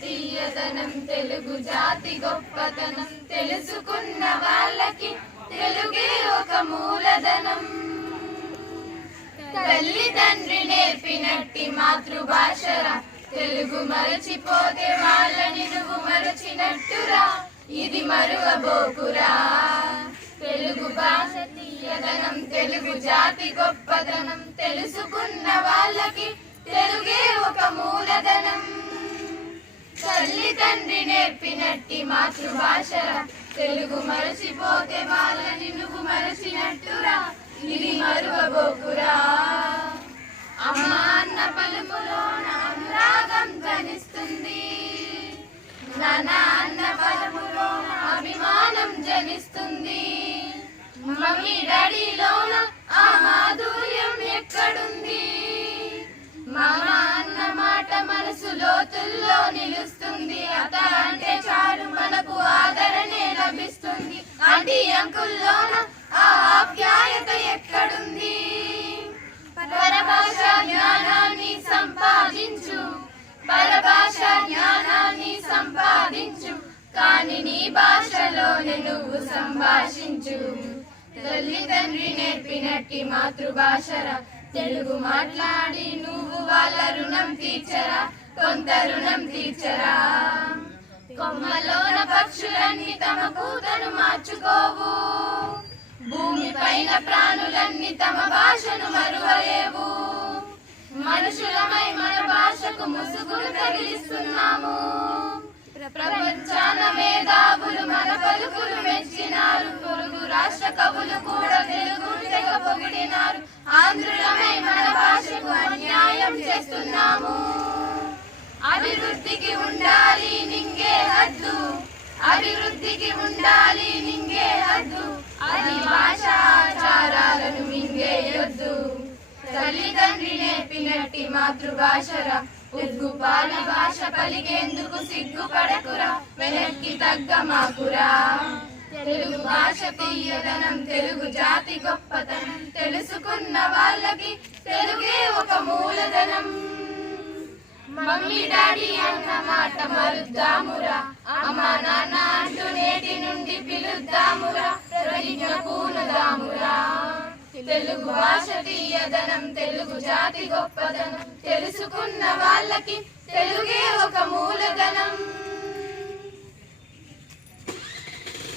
తీయదనం తెలుగు జాతి గొప్పతనం తెలుసుకున్న వాళ్ళకి తెలుగే ఒక మూలధనం. తల్లి తండ్రి నేర్పినట్టి మాతృభాషరా తెలుగు మరచిపోతే వాళ్ళని నువ్వు మరచినట్టురా, ఇది మరువబోకురా. తెలుగు భాష తీయదనం తెలుగు జాతి గొప్పదనం తెలుసుకున్న వాళ్ళకి తెలుగే ఒక మూలధనం. తల్లి తండ్రి నేర్పినట్టి మాతృభాషరా తెలుగు మరచిపోతే వాళ్ళని నువ్వు మరచినట్టురా, ఇది మరువబోకురా. అమ్మ అన్న పలుకులోన అనురాగం జనిస్తుంది, నాన్న అన్న పలుకులోన అభిమానం జనిస్తుంది. మమ్మీ డాడీలోన ఆ మాధుర్యం ఎక్కడుంది? మామ అన్న మాట మనసు లోతుల్లో నిలుస్తుంది. అత అంటే చాలు మనకు ఆదరణే లభిస్తుంది. ఆంటీ అంకుల్లోన ఆ ఆప్యాయత ఎక్కడుంది? పరభాష జ్ఞానాన్ని సంపాదించు, పరభాష జ్ఞానాన్ని సంపాదించు, కాని నీ భాషలోనే నువ్వు సంభాషించు. తల్లి తండ్రి నేర్పినట్టి మాతృభాషరా తెలుగు మాట్లాడి నువ్వు వాళ్ళ రుణం తీర్చరా, కొంత రుణం తీర్చరా. కొమ్మలోన పక్షులన్నీ తమ కూతను మార్చుకోవు, భూమి పైన ప్రాణులన్నీ తమ భాషను మరువలేవు. మనుషులమై మన భాషకు ముసుగులు తగిలిస్తున్నాము. ప్రపంచాన మేధావులు మన పలుకులు మెచ్చినారు, పొరుగు రాష్ట్ర కవులు కూడా తెలుగును తెగ పొగిడినారు. ఆంధ్రులమై మన భాషకు అన్యాయం చేస్తున్నాము. అభివృద్ధికి ఉండాలి నింగే హద్దు, అభివృద్ధికి ఉండాలి నింగే హద్దు, అది భాషాచారాలను మింగేయొద్దు. తల్లి తండ్రి నేర్పినట్టి మాతృభాషరా ఉగ్గుపాల భాష పలికేందుకు సిగ్గుపడకురా, వెనక్కి తగ్గ మాకురా. తెలుగు భాష తీయదనం తెలుగు జాతి గొప్పతనం తెలుసుకున్న వాళ్ళకి తెలుగే ఒక మూలధనం. మమ్మీ డాడీ అన్న మాట మరుద్దామురా, అమ్మ నాన్న అంటూ నేటి నుండి పిలుద్దామురా, ప్రతిజ్ఞ పూనుదామురా. తెలుగు భాష తీయదనం తెలుగు జాతి గొప్పదనం తెలుసుకున్న వాళ్ళకి తెలుగే ఒక మూలధనం.